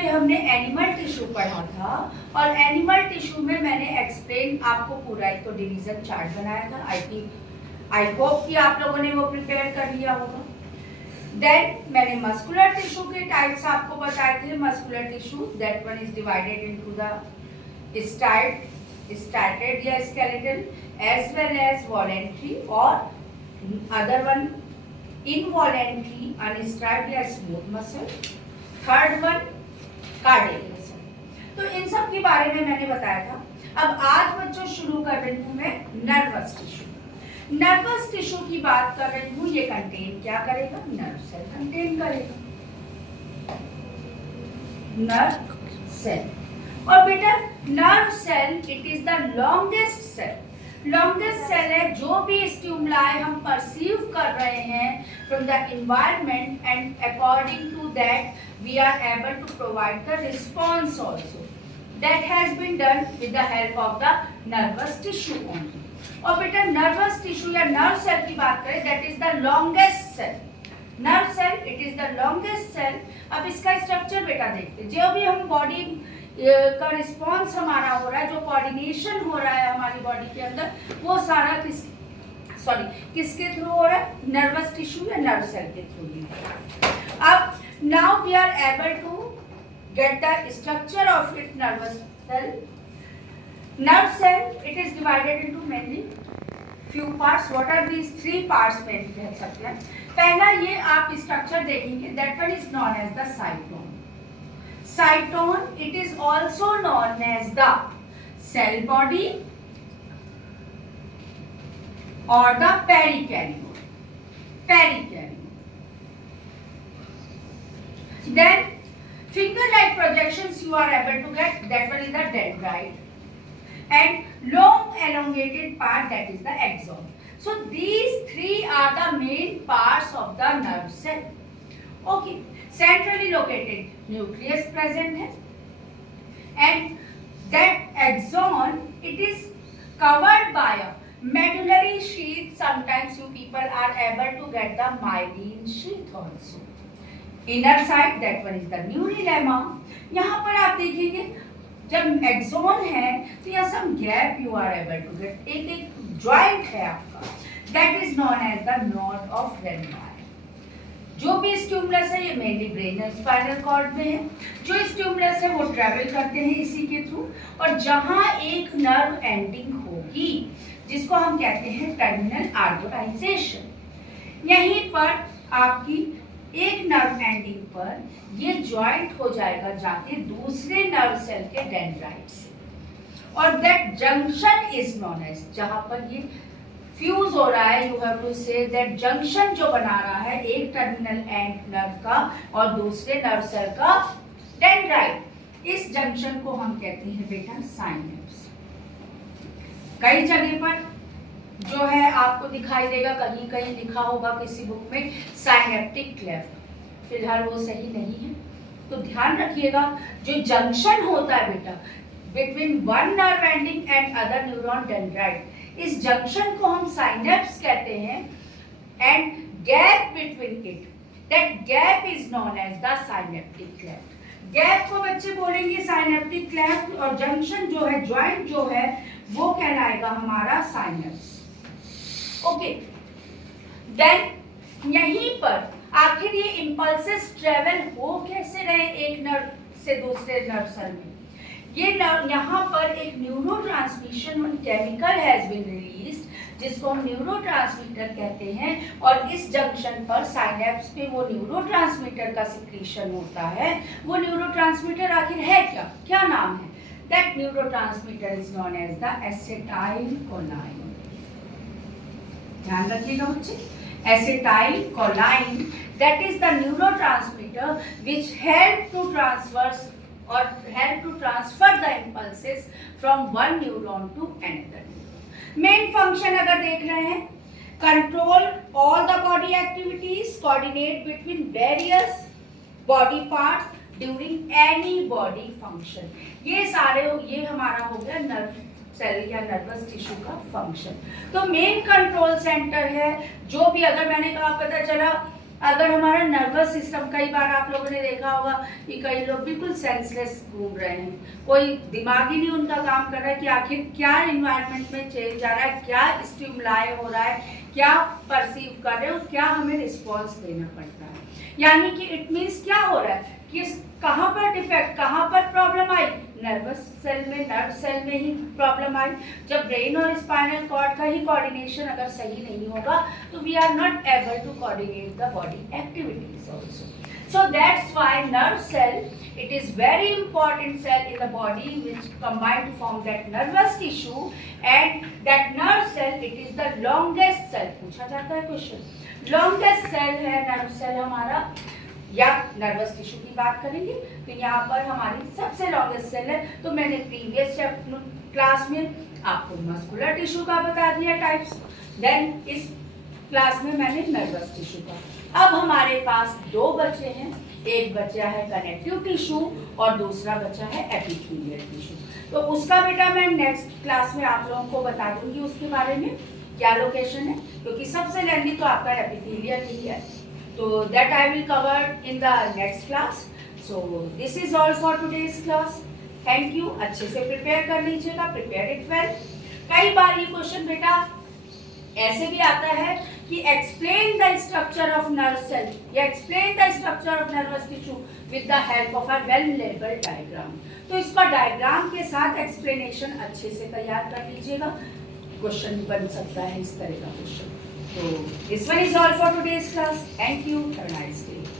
में हमने animal tissue पढ़ा था और एनिमल टिश्यू में मैंने एक्सप्लेन आपको पूरा एक तो डिवीजन चार्ट बनाया था। आई होप कि आप लोगों ने वो प्रिपेयर कर लिया होगा। देन मैंने मस्कुलर टिश्यू के टाइप्स आपको बताए थे। Muscular tissue that one is divided into the striated या skeletal as well as voluntary और अदर वन इनवॉलेंट्री अनस्ट्राइप्ड या smooth muscle. Third one cardiac muscle. तो इन सब के बारे में मैंने बताया था। अब आज बच्चों शुरू कर रही हूँ मैं नर्वस टिश्यू। नर्वस टिश्यू की बात कर रही हूँ। ये कंटेन क्या करेगा? नर्व सेल कंटेन करेगा, नर्व सेल। और बेटा nerve cell it is the longest cell. Longest cell है। जो भी स्टिमुलाई हम परसीव कर रहे हैं from the environment and according to that we are able to provide the response also. That has been done with the help of the nervous tissue only. और बेटा nervous tissue या nerve cell की बात करें that is the longest cell. Nerve cell it is the longest cell. अब इसका structure बेटा देखते हैं। जो भी हम बॉडी का रिस्पॉन्स हमारा हो रहा है, जो कोऑर्डिनेशन हो रहा है हमारी बॉडी के अंदर, वो सारा किसके थ्रू हो रहा है? नर्वस टिश्यू या नर्व सेल के थ्रू ही हो रहा है। अब now we are able to get the structure of it nervous cell. Nerve cell it is divided into mainly few parts. What are these three parts में कह सकते हैं? पहला ये आप स्ट्रक्चर देखेंगे that one is known as the cytone. Cytone it is also known as the cell body or the perikaryote. Then finger-like projections you are able to get. That one is the dendrite. And long elongated part that is the axon. So these three are the main parts of the nerve cell. Okay, centrally located nucleus present है, and that axon it is covered by a medullary sheath. Sometimes you people are able to get the myelin sheath also. Inner side that one is the neurilemma. यहाँ पर आप देखेंगे जब axon है तो यहाँ some gap you are able to get. एक joint है आपका that is known as the node of Ranvier. जो भी स्टिमुलस है ये मेनली ब्रेन और स्पाइनल कॉर्ड में है। जो स्टिमुलस है वो ट्रेवल करते हैं इसी के थ्रू। और जहाँ एक नर्व एंडिंग होगी जिसको हम कहते हैं टर्मिनल आर्टोराइजेशन, यहीं पर आपकी एक नर्व एंडिंग पर ये ज्वाइंट हो जाएगा जाके दूसरे नर्व सेल के डेंड्राइट से। और that junction is known as, जहां पर ये फ्यूज हो रहा है, you have to say that junction जो बना रहा है एक टर्मिनल एंड नर्व का और दूसरे नर्व सेल का डेंड्राइट, इस जंक्शन को हम कहते हैं बेटा साइनेप्स। कई जगह पर जो है आपको दिखाई देगा, कहीं कहीं लिखा होगा किसी बुक में साइनेप्टिक क्लेफ्ट। फिलहाल वो सही नहीं है, तो ध्यान रखिएगा। जो जंक्शन होता है बेटा between one nerve ending and other neuron dendrite, इस जंक्शन को हम साइनेप्स कहते हैं। And gap between it, that gap is known as the synaptic cleft. Gap को बच्चे बोलेंगे साइनेप्टिक क्लेफ्ट और जंक्शन जो है, ज्वाइंट जो है, वो कहलाएगा हमारा साइनेप्स। ओके, देन यहीं पर आखिर ये इम्पल्सेस ट्रेवल हो कैसे रहे एक नर्व से दूसरे नर्व सेल में? ये नर्व यहाँ पर एक neurotransmission chemical has been released जिसको हम न्यूरोट्रांसमीटर कहते हैं। और इस जंक्शन पर साइनेप्स पे वो न्यूरोट्रांसमीटर का सिक्रीशन होता है। वो न्यूरोट्रांसमीटर आखिर है क्या? क्या नाम है? That neurotransmitter is known as the acetylcholine. ध्यान रखिएगा बच्चे, acetylcholine that is the neurotransmitter which help to transfer the impulses from one neuron to another. Main function अगर देख रहे हैं, control all the body activities, coordinate between various body parts during any body function. ये हमारा हो गया nerve cell या nervous tissue का फंक्शन। तो मेन कंट्रोल सेंटर है। जो भी अगर मैंने कहा पता चला अगर हमारा नर्वस सिस्टम, कई बार आप लोगों ने देखा होगा कि कई लोग बिल्कुल सेंसलेस घूम रहे हैं, कोई दिमाग ही नहीं उनका काम कर रहा है कि आखिर क्या इन्वायरमेंट में चेंज आ रहा है, क्या स्टिमुलाई हो रहा है, क्या परसीव कर रहे हो, क्या हमें रिस्पॉन्स देना पड़ता है। यानी कि इट मीन्स क्या हो रहा है कि कहाँ पर डिफेक्ट, कहाँ पर प्रॉब्लम आई, नर्वस सेल में, नर्व सेल में ही प्रॉब्लम आई। जब ब्रेन और स्पाइनल कॉर्ड का ही कोऑर्डिनेशन अगर सही नहीं होगा तो we are not able to coordinate the body activities also. So that's why nerve cell, it is very important cell in the body which combine to form that nervous tissue, and that nerve cell, it is the longest cell. पूछा जाता है question, longest cell है nerve cell हमारा, या nervous tissue की बात करेंगे तो यहाँ पर हमारी सबसे लॉन्गेस्ट सेल है। तो मैंने प्रीवियस क्लास में आपको मस्कुलर टिश्यू का बता दिया टाइप्स, देन इस क्लास में मैंने नर्वस टिश्यू का। अब हमारे पास दो बचे हैं, एक बचा है कनेक्टिव टिश्यू और दूसरा बचा है एपिथेलियल टिश्यू। तो उसका बेटा मैं नेक्स्ट क्लास में आप लोगों को बता दूंगी उसके बारे में क्या लोकेशन है, क्योंकि सबसे लेंदी तो आपका एपिथेलियल ही है। So that I will cover in the next class. So this is all for today's class. Thank you. अच्छे से प्रिपेयर कर लीजिएगा, prepare it well. कई बार ये क्वेश्चन बेटा ऐसे भी आता है कि explain the structure of nerve cell या explain the structure of nervous tissue with the help of a well-labeled diagram. तो इसका डायग्राम के साथ explanation अच्छे से तैयार कर लीजिएगा, क्वेश्चन बन सकता है इस तरह का question. So this one is all for today's class. Thank you. Have a nice day.